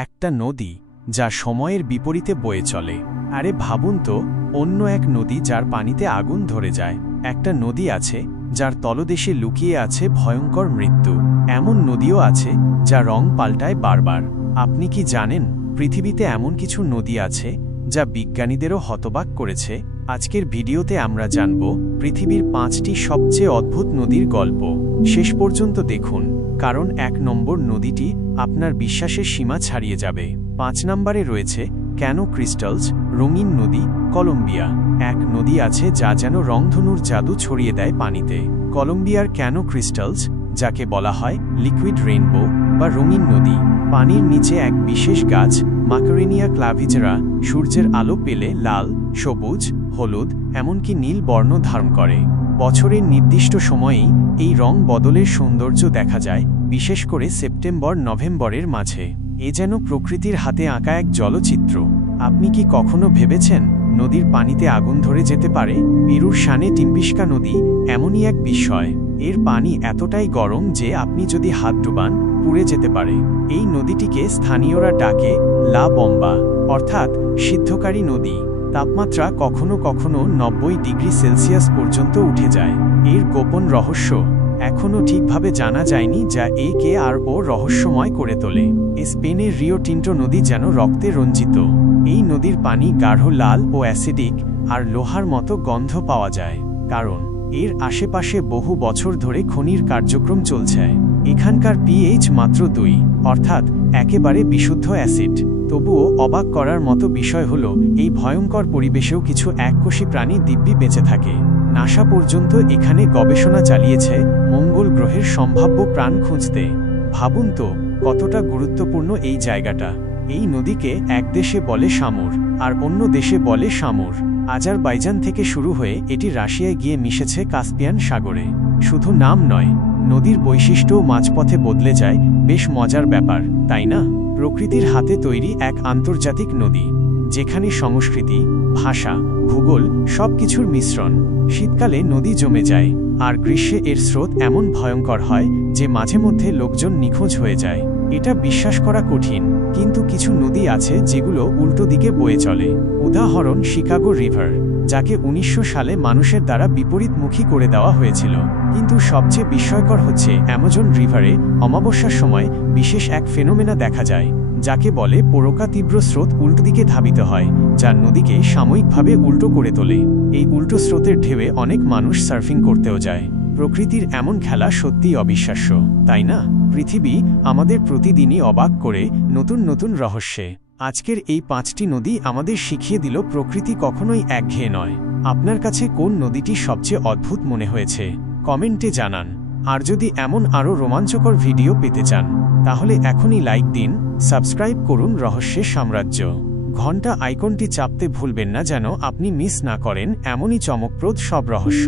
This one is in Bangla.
একটা নদী যা সময়ের বিপরীতে বয়ে চলে। আরে ভাবুন তো, অন্য এক নদী যার পানিতে আগুন ধরে যায়। একটা নদী আছে যার তলদেশে লুকিয়ে আছে ভয়ঙ্কর মৃত্যু। এমন নদীও আছে যা রং পাল্টায় বারবার। আপনি কি জানেন, পৃথিবীতে এমন কিছু নদী আছে যা বিজ্ঞানীদেরও হতবাক করেছে? আজকের ভিডিওতে আমরা জানব পৃথিবীর 5টি সবচেয়ে অদ্ভুত নদীর গল্প। শেষ পর্যন্ত দেখুন, কারণ 1 নম্বর নদীটি আপনার বিশ্বাসের সীমা ছাড়িয়ে যাবে। 5 নম্বরে রয়েছে ক্যানো ক্রিস্টালস, রঙিন নদী, কলম্বিয়া। এক নদী আছে যা যেন রংধনুর জাদু ছড়িয়ে দেয় পানিতে। কলম্বিয়ার ক্যানো ক্রিস্টালস, যাকে বলা হয় লিকুইড রেইনবো বা রঙিন নদী। পানির নিচে এক বিশেষ গাছ মাকারেনিয়া ক্লাভিজেরা সূর্যের আলো পেলে লাল, সবুজ, হলুদ, এমনকি নীল বর্ণ ধারণ করে। বছরের নির্দিষ্ট সময়েই এই রং বদলের সৌন্দর্য দেখা যায়, বিশেষ করে সেপ্টেম্বর-নভেম্বরের মাঝে। এ যেন প্রকৃতির হাতে আঁকা এক জলচিত্র। আপনি কি কখনো ভেবেছেন নদীর পানিতে আগুন ধরে যেতে পারে? পেরুর সানে টিম্পিস্কা নদী এমনই এক বিস্ময়। এর পানি এতটাই গরম যে আপনি যদি হাত ডুবান পুড়ে যেতে পারে। এই নদীটিকে স্থানীয়রা ডাকে লা বম্বা, অর্থাৎ সিদ্ধকারী নদী। তাপমাত্রা কখনো কখনো 90 ডিগ্রি সেলসিয়াস পর্যন্ত উঠে যায়। এর গোপন রহস্য এখনও ঠিকভাবে জানা যায়নি, যা একে আরও রহস্যময় করে তোলে। স্পেনের রিও টিন্টো নদী যেন রক্তে রঞ্জিত। এই নদীর পানি গাঢ় লাল ও অ্যাসিডিক, আর লোহার মতো গন্ধ পাওয়া যায়, কারণ এর আশেপাশে বহু বছর ধরে খনির কার্যক্রম চলছে। এখানকার পিএইচ মাত্র 2, অর্থাৎ একেবারে বিশুদ্ধ অ্যাসিড। তবুও অবাক করার মতো বিষয় হল, এই ভয়ঙ্কর পরিবেশেও কিছু এককোষী প্রাণী দিব্যি বেঁচে থাকে। নাসা পর্যন্ত এখানে গবেষণা চালিয়েছে মঙ্গল গ্রহের সম্ভাব্য প্রাণ খুঁজতে। ভাবুন তো, কতটা গুরুত্বপূর্ণ এই জায়গাটা। এই নদীকে এক দেশে বলে শামুর, আর অন্য দেশে বলে শামুর। আজারবাইজান থেকে শুরু হয়ে এটি রাশিয়ায় গিয়ে মিশেছে কাস্পিয়ান সাগরে। শুধু নাম নয়, নদীর বৈশিষ্ট্যও মাঝপথে বদলে যায়। বেশ মজার ব্যাপার, তাই না? প্রকৃতির হাতে তৈরি এক আন্তর্জাতিক নদী, যেখানে সংস্কৃতি, ভাষা, ভূগোল সবকিছুর মিশ্রণ। শীতকালে নদী জমে যায়, আর গ্রীষ্মে এর স্রোত এমন ভয়ঙ্কর হয় যে মাঝে মধ্যে লোকজন নিখোঁজ হয়ে যায়। এটা বিশ্বাস করা কঠিন, কিন্তু কিছু নদী আছে যেগুলো উল্টো দিকে বয়ে চলে। উদাহরণ শিকাগো রিভার, যাকে 1900 সালে মানুষের দ্বারা বিপরীতমুখী করে দেওয়া হয়েছিল। কিন্তু সবচেয়ে বিস্ময়কর হচ্ছে অ্যামাজন রিভারে অমাবস্যার সময় বিশেষ এক ফেনোমেনা দেখা যায়, যাকে বলে পোরকা তীব্র স্রোত উল্টো দিকে ধাবিত হয়, যা নদীকে সাময়িকভাবে উল্টো করে তোলে। এই উল্টো স্রোতের ঢেউয়ে অনেক মানুষ সার্ফিং করতেও যায়। প্রকৃতির এমন খেলা সত্যিই অবিশ্বাস্য, তাই না? পৃথিবী আমাদের প্রতিদিনই অবাক করে নতুন নতুন রহস্যে। আজকের এই 5টি নদী আমাদের শিখিয়ে দিল প্রকৃতি কখনোই একঘেয়ে নয়। আপনার কাছে কোন নদীটি সবচেয়ে অদ্ভুত মনে হয়েছে? কমেন্টে জানান। আর যদি এমন আরও রোমাঞ্চকর ভিডিও পেতে চান, তাহলে এখনই লাইক দিন, সাবস্ক্রাইব করুন রহস্যের সাম্রাজ্য। ঘন্টা আইকনটি চাপতে ভুলবেন না, যেন আপনি মিস না করেন এমনই চমকপ্রদ সব রহস্য।